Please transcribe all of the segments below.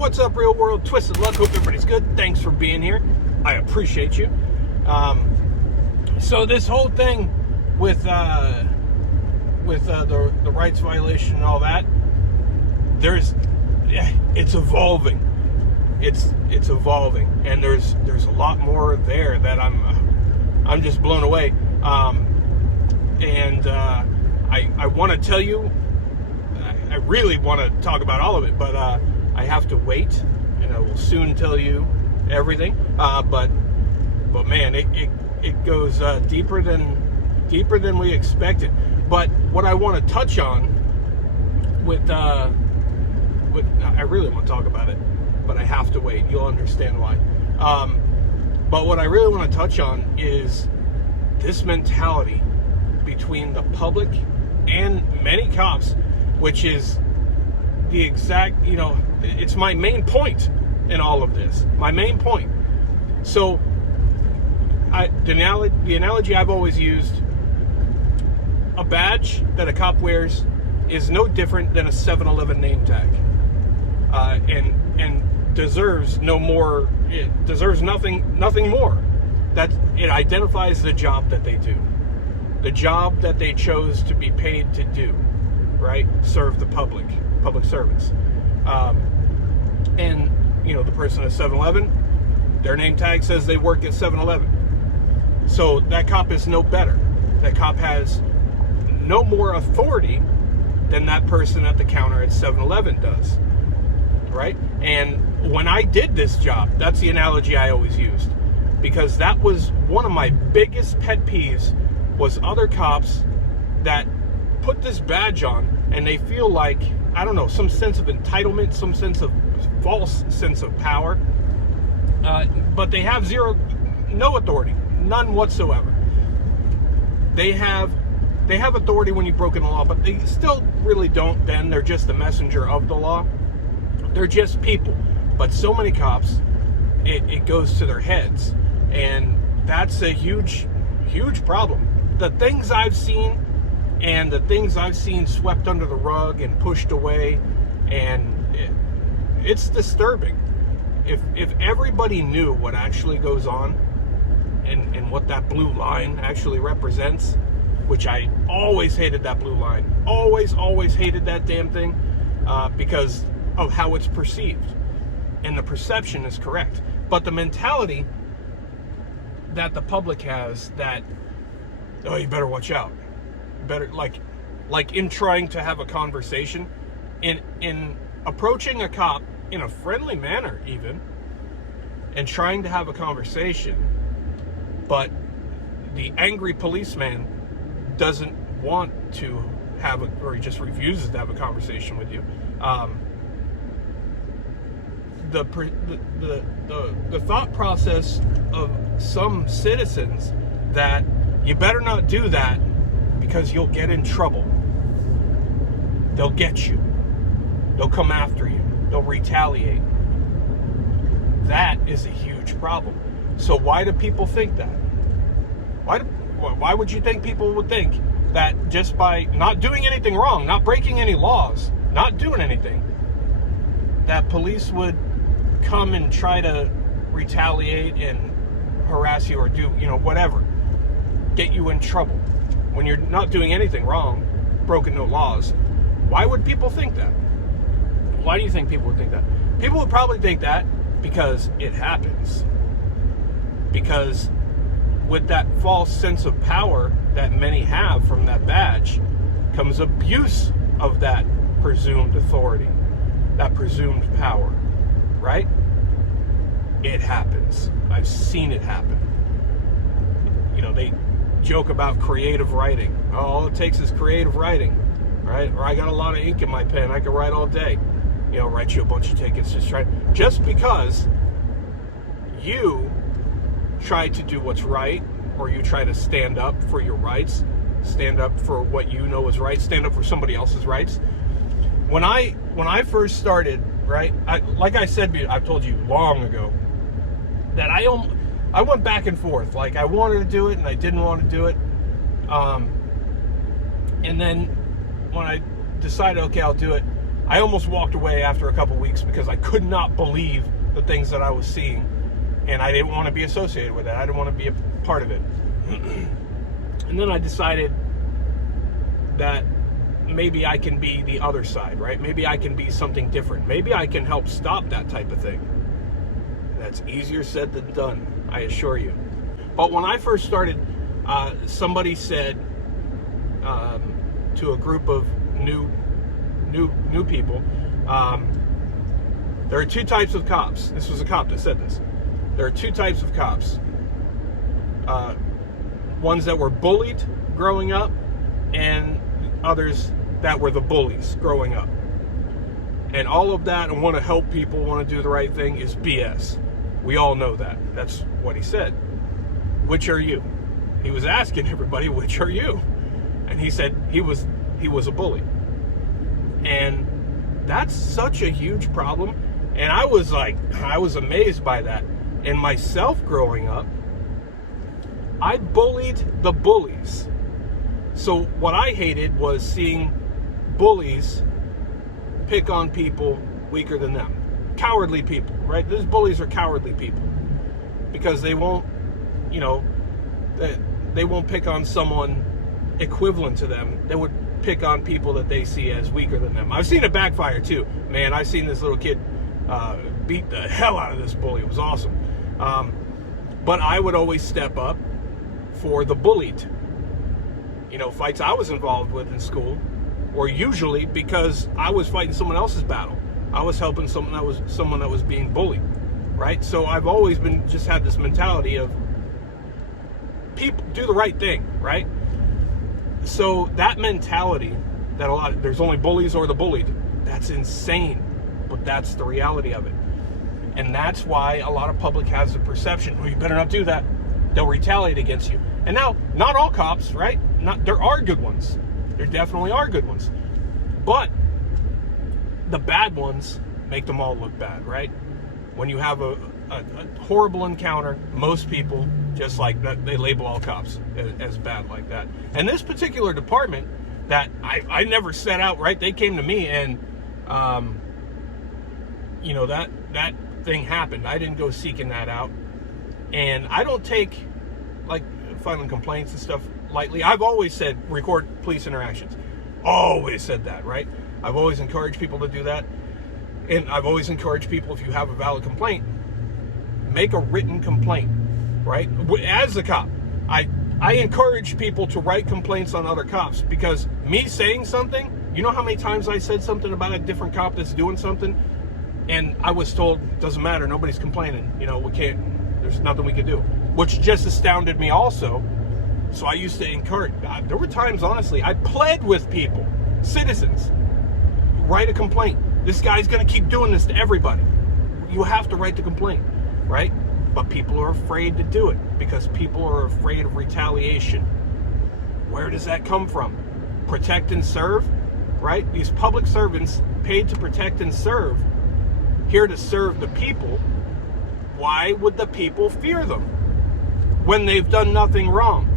What's up, real world? Twisted Luck. Hope everybody's good. Thanks for being here. I appreciate you. So this whole thing with the rights violation and all that, it's evolving. It's evolving, and there's a lot more there that I'm just blown away. I want to tell you, I really want to talk about all of it, but I have to wait, and I will soon tell you everything. But man, it goes deeper than we expected. But what I want to touch on I really want to talk about it, but I have to wait. You'll understand why. But what I really want to touch on is this mentality between the public and many cops, which is the exact, it's my main point in all of this. My main point. So, the analogy I've always used, a badge that a cop wears is no different than a 7-Eleven name tag. And deserves no more, it deserves nothing more. That it identifies the job that they do. The job that they chose to be paid to do, right? Serve the public servants. And, the person at 7-Eleven, their name tag says they work at 7-Eleven. So that cop is no better. That cop has no more authority than that person at the counter at 7-Eleven does, right? And when I did this job, that's the analogy I always used, because that was one of my biggest pet peeves, was other cops that put this badge on and they feel like, I don't know, some sense of entitlement, some sense of false sense of power, but they have no authority, none whatsoever. They have authority when you've broken the law, but they still really don't then. They're just the messenger of the law. They're just people. But so many cops, it goes to their heads, and that's a huge problem. The things I've seen, and the things I've seen swept under the rug and pushed away, and it's disturbing. If everybody knew what actually goes on and what that blue line actually represents, which I always hated that blue line, always hated that damn thing, because of how it's perceived. And the perception is correct. But the mentality that the public has, that, oh, you better watch out. Better, like in trying to have a conversation, in approaching a cop in a friendly manner even, and trying to have a conversation, but the angry policeman doesn't want to have or he just refuses to have a conversation with you. The thought process of some citizens that you better not do that because you'll get in trouble. They'll get you. They'll come after you. They'll retaliate. That is a huge problem. So why do people think that? Why would you think people would think that just by not doing anything wrong, not breaking any laws, not doing anything, that police would come and try to retaliate and harass you or do, whatever, get you in trouble when you're not doing anything wrong, broken no laws? Why would people think that? Why do you think people would think that? People would probably think that because it happens. Because with that false sense of power that many have from that badge comes abuse of that presumed authority, that presumed power, right? It happens. I've seen it happen. They joke about creative writing. Oh, all it takes is creative writing, right? Or I got a lot of ink in my pen, I can write all day. Write you a bunch of tickets, just because you try to do what's right, or you try to stand up for your rights, stand up for what you know is right, stand up for somebody else's rights. When I first started, right, like I said, I've told you long ago, that I went back and forth. Like, I wanted to do it and I didn't want to do it. And then when I decided, okay, I'll do it, I almost walked away after a couple weeks because I could not believe the things that I was seeing, and I didn't want to be associated with it. I didn't want to be a part of it. And then I decided that maybe I can be the other side, right? Maybe I can be something different. Maybe I can help stop that type of thing. That's easier said than done, I assure you. But when I first started, somebody said to a group of new people, there are two types of cops. This was a cop that said this. There are two types of cops. Ones that were bullied growing up, and others that were the bullies growing up. And all of that, and want to help people, want to do the right thing, is BS. We all know that. That's what he said. Which are you? He was asking everybody, which are you? And he said he was a bully. And that's such a huge problem. And I was amazed by that. And myself growing up, I bullied the bullies. So what I hated was seeing bullies pick on people weaker than them. Cowardly people, right? Those bullies are cowardly people because they won't, they won't pick on someone equivalent to them. They would pick on people that they see as weaker than them. I've seen it backfire too. Man, I've seen this little kid beat the hell out of this bully. It was awesome. But I would always step up for the bullied. Fights I was involved with in school were usually because I was fighting someone else's battle. I was helping someone that was being bullied, right? So I've always just had this mentality of people do the right thing, right? So that mentality that there's only bullies or the bullied, that's insane, but that's the reality of it. And that's why a lot of public has the perception, well, you better not do that. They'll retaliate against you. And now, not all cops, right? There are good ones. There definitely are good ones. But the bad ones make them all look bad, right? When you have a horrible encounter, most people, just like that, they label all cops as bad like that. And this particular department that I never set out, right? They came to me and, that thing happened. I didn't go seeking that out. And I don't take, filing complaints and stuff lightly. I've always said, record police interactions. Always said that, right? I've always encouraged people to do that. And I've always encouraged people, if you have a valid complaint, make a written complaint, right? As a cop, I encourage people to write complaints on other cops, because me saying something, you know how many times I said something about a different cop that's doing something, and I was told, doesn't matter, nobody's complaining, we can't, there's nothing we can do, which just astounded me also. So I used to encourage, there were times, honestly, I pled with people, citizens, write a complaint. This guy's going to keep doing this to everybody. You have to write the complaint, right? But people are afraid to do it because people are afraid of retaliation. Where does that come from? Protect and serve, right? These public servants paid to protect and serve, here to serve the people. Why would the people fear them when they've done nothing wrong?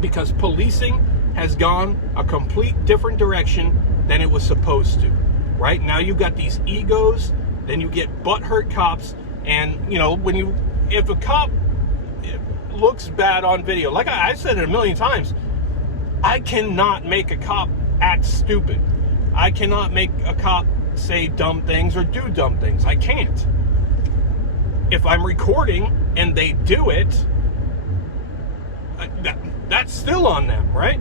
Because policing has gone a complete different direction than it was supposed to. Right now, you've got these egos, then you get butthurt cops, and if a cop looks bad on video, like I said it a million times, I cannot make a cop act stupid. I cannot make a cop say dumb things or do dumb things. I can't. If I'm recording and they do it, that's still on them, right?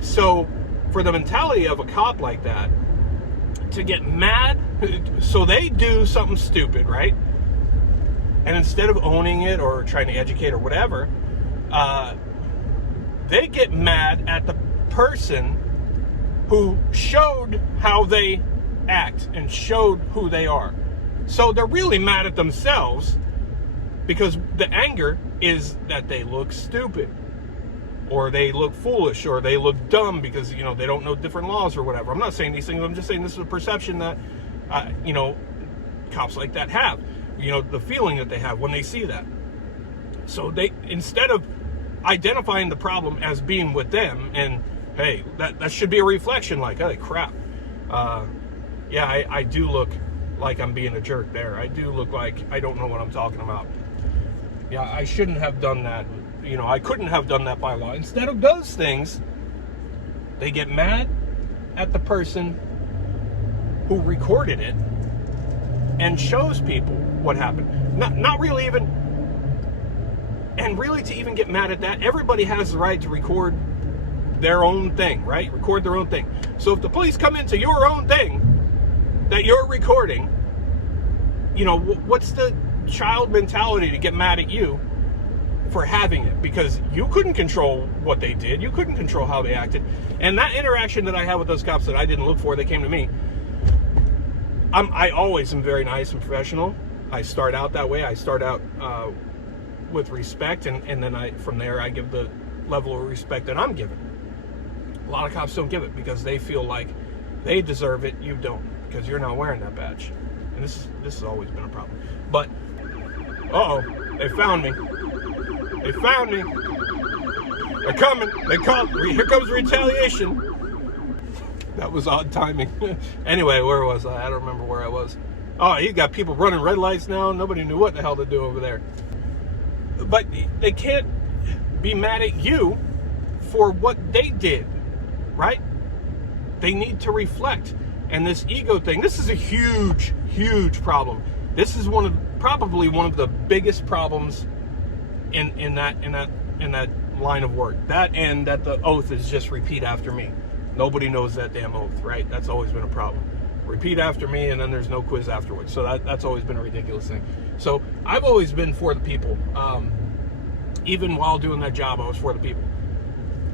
So for the mentality of a cop like that, to get mad, so they do something stupid, right? And instead of owning it or trying to educate or whatever, they get mad at the person who showed how they act and showed who they are. So they're really mad at themselves because the anger is that they look stupid, or they look foolish, or they look dumb because, they don't know different laws or whatever. I'm not saying these things. I'm just saying this is a perception that, cops like that have. The feeling that they have when they see that. So they, instead of identifying the problem as being with them, and hey, that should be a reflection, like, hey, crap, yeah, I do look like I'm being a jerk there. I do look like I don't know what I'm talking about. Yeah, I shouldn't have done that. You know, I couldn't have done that by law. Instead of those things, they get mad at the person who recorded it and shows people what happened. Not really even, and really to even get mad at that, everybody has the right to record their own thing, right? Record their own thing. So if the police come into your own thing that you're recording, you know, what's the child mentality to get mad at you for having it? Because you couldn't control what they did. You couldn't control how they acted. And that interaction that I had with those cops that I didn't look for, they came to me. I always am very nice and professional. I start out that way. I start out with respect, and then from there I give the level of respect that I'm given. A lot of cops don't give it because they feel like they deserve it. You don't, because you're not wearing that badge. And this has always been a problem. But they found me. They found me. They're coming. They called. Here comes retaliation. That was odd timing. Anyway, where was I? I don't remember where I was. Oh, you got people running red lights now. Nobody knew what the hell to do over there. But they can't be mad at you for what they did, right? They need to reflect. And this ego thing, this is a huge, huge problem. This is probably one of the biggest problems in that line of work. That, and that the oath is just repeat after me. Nobody knows that damn oath, right? That's always been a problem. Repeat after me, and then there's no quiz afterwards. So that's always been a ridiculous thing. So I've always been for the people. Even while doing that job, I was for the people.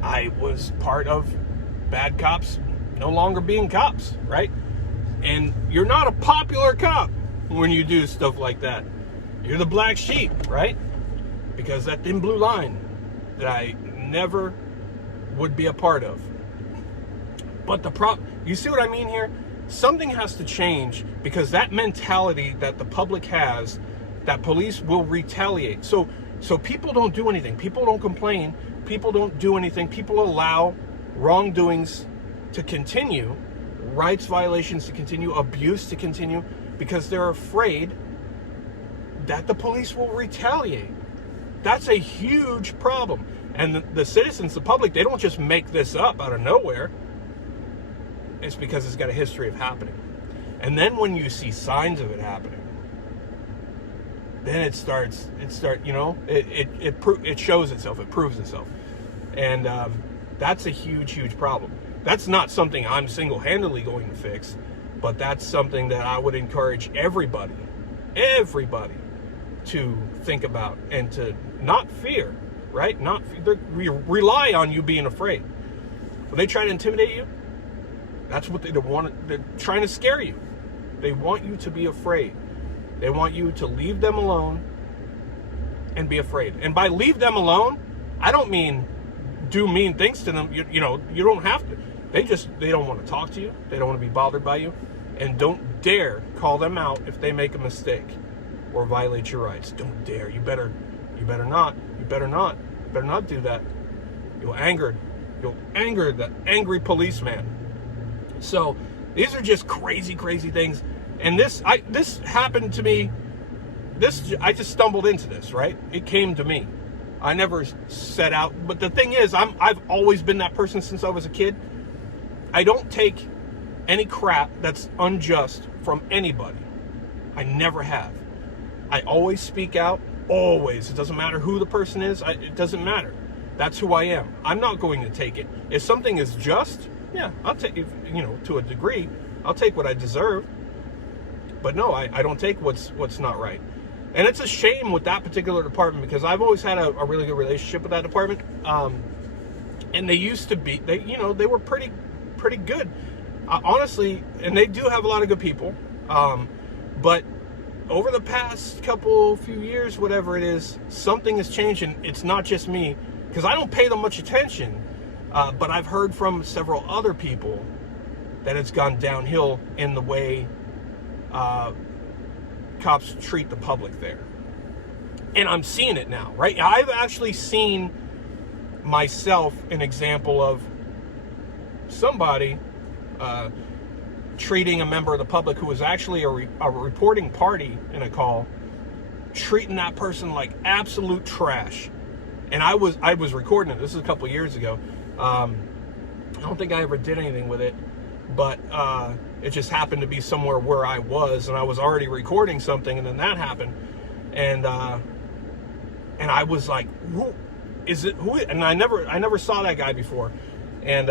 I was part of bad cops no longer being cops, right? And you're not a popular cop when you do stuff like that. You're the black sheep, right? Because that thin blue line that I never would be a part of. But you see what I mean here? Something has to change, because that mentality that the public has, that police will retaliate. So people don't do anything. People don't complain. People don't do anything. People allow wrongdoings to continue, rights violations to continue, abuse to continue, because they're afraid that the police will retaliate. That's a huge problem. And the citizens, the public, they don't just make this up out of nowhere. It's because it's got a history of happening. And then when you see signs of it happening, then it shows itself, it proves itself. And that's a huge, huge problem. That's not something I'm single-handedly going to fix, but that's something that I would encourage everybody to think about and to not fear, right? Rely on you being afraid. When they try to intimidate you, that's what they want. They're trying to scare you. They want you to be afraid. They want you to leave them alone and be afraid. And by leave them alone, I don't mean do mean things to them. You don't have to. They don't want to talk to you. They don't want to be bothered by you. And don't dare call them out if they make a mistake or violate your rights. Don't dare. You better not. You better not do that. You'll anger the angry policeman. So these are just crazy, crazy things. And this happened to me. I just stumbled into this, right? It came to me. I never set out. But the thing is, I've always been that person since I was a kid. I don't take any crap that's unjust from anybody. I never have. I always speak out. Always. It doesn't matter who the person is. It doesn't matter. That's who I am. I'm not going to take it. If something is just, yeah, I'll take it, to a degree. I'll take what I deserve. But no, I don't take what's not right. And it's a shame with that particular department, because I've always had a really good relationship with that department. And they used to be, they were pretty good. Honestly, and they do have a lot of good people. But over the past few years, whatever it is, something has changed, and it's not just me, because I don't pay them much attention. But I've heard from several other people that it's gone downhill in the way cops treat the public there. And I'm seeing it now, right? I've actually seen myself an example of somebody treating a member of the public who was actually a reporting party in a call, treating that person like absolute trash. And I was recording it. This is a couple years ago. I don't think I ever did anything with it, but it just happened to be somewhere where I was, and I was already recording something, and then that happened, and I was like, who is it? Who? And I never saw that guy before, and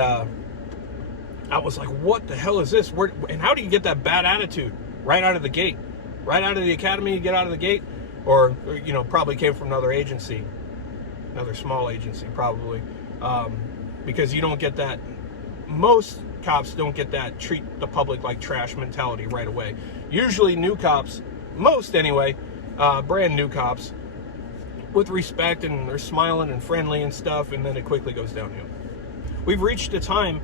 I was like, what the hell is this? Where, and how do you get that bad attitude right out of the gate, right out of the academy? You get out of the gate, or you know, probably came from another agency, another small agency, probably, because you don't get that. Most cops don't get that treat the public like trash mentality right away. Usually new cops, most anyway, brand new cops, with respect, and they're smiling and friendly and stuff, and then it quickly goes downhill. We've reached a time,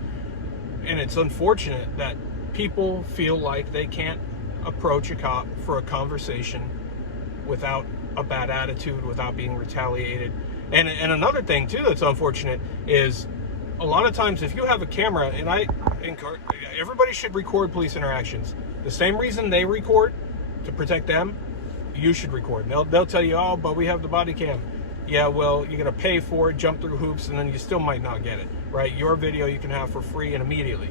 and it's unfortunate, that people feel like they can't approach a cop for a conversation without a bad attitude, without being retaliated. And another thing too that's unfortunate is, a lot of times if you have a camera, and I encourage everybody should record police interactions. The same reason they record, to protect them, you should record. They'll tell you, oh, but we have the body cam. Yeah, well, you're gonna pay for it, jump through hoops, and then you still might not get it, right? Your video you can have for free and immediately.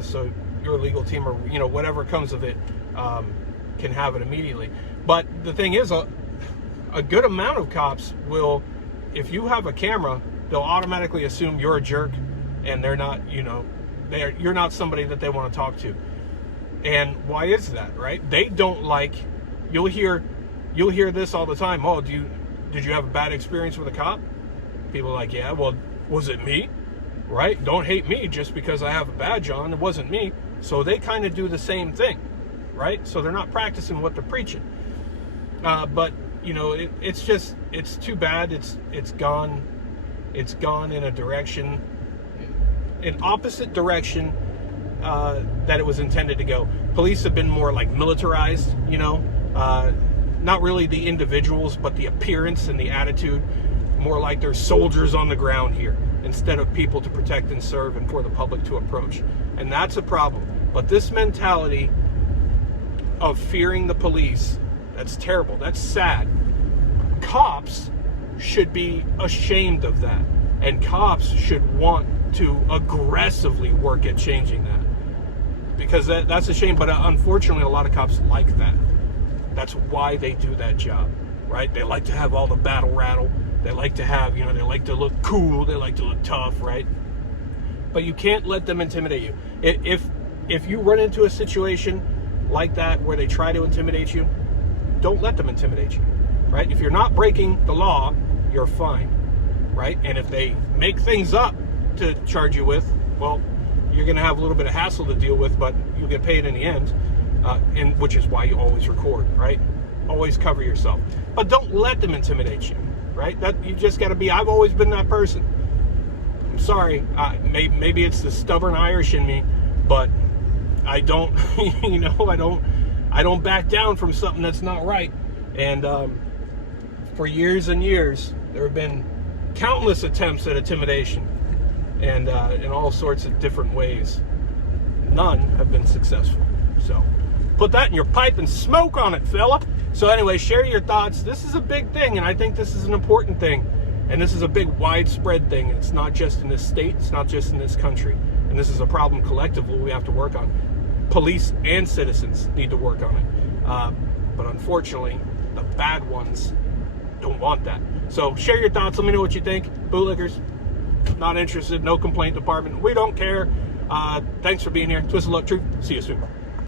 So your legal team, or you know, whatever comes of it, can have it immediately. But the thing is, a good amount of cops will, if you have a camera, they'll automatically assume you're a jerk, and they're not, you know, you're not somebody that they want to talk to. And why is that, right? They don't like, you'll hear this all the time. Oh, did you have a bad experience with a cop? People are like, yeah, well, was it me? Right? Don't hate me just because I have a badge on. It wasn't me. So they kind of do the same thing, right? So they're not practicing what they're preaching. But you know, it's too bad. It's gone in a direction, an opposite direction that it was intended to go. Police have been more like militarized, you know, not really the individuals, but the appearance and the attitude, more like they're soldiers on the ground here, instead of people to protect and serve and for the public to approach. And that's a problem. But this mentality of fearing the police, that's terrible. That's sad. Cops should be ashamed of that. And cops should want to aggressively work at changing that. Because that's a shame, but unfortunately a lot of cops like that. That's why they do that job, right? They like to have all the battle rattle. They like to have, you know, they like to look cool. They like to look tough, right? But you can't let them intimidate you. If you run into a situation like that where they try to intimidate you, don't let them intimidate you, right? If you're not breaking the law, you're fine, right? And if they make things up to charge you with, well, you're going to have a little bit of hassle to deal with, but you'll get paid in the end, and which is why you always record, right? Always cover yourself. But don't let them intimidate you, right? That you just got to be. I've always been that person. I'm sorry. Maybe it's the stubborn Irish in me, but I don't, you know, I don't back down from something that's not right. And for years and years, there have been countless attempts at intimidation, and in all sorts of different ways. None have been successful. So put that in your pipe and smoke on it, fella. So anyway, share your thoughts. This is a big thing, and I think this is an important thing. And this is a big widespread thing. It's not just in this state. It's not just in this country. And this is a problem collectively we have to work on. Police and citizens need to work on it. But unfortunately, the bad ones don't want that. So share your thoughts. Let me know what you think. Bootlickers, not interested. No complaint department. We don't care. Thanks for being here. Twist of Luck Truth. See you soon.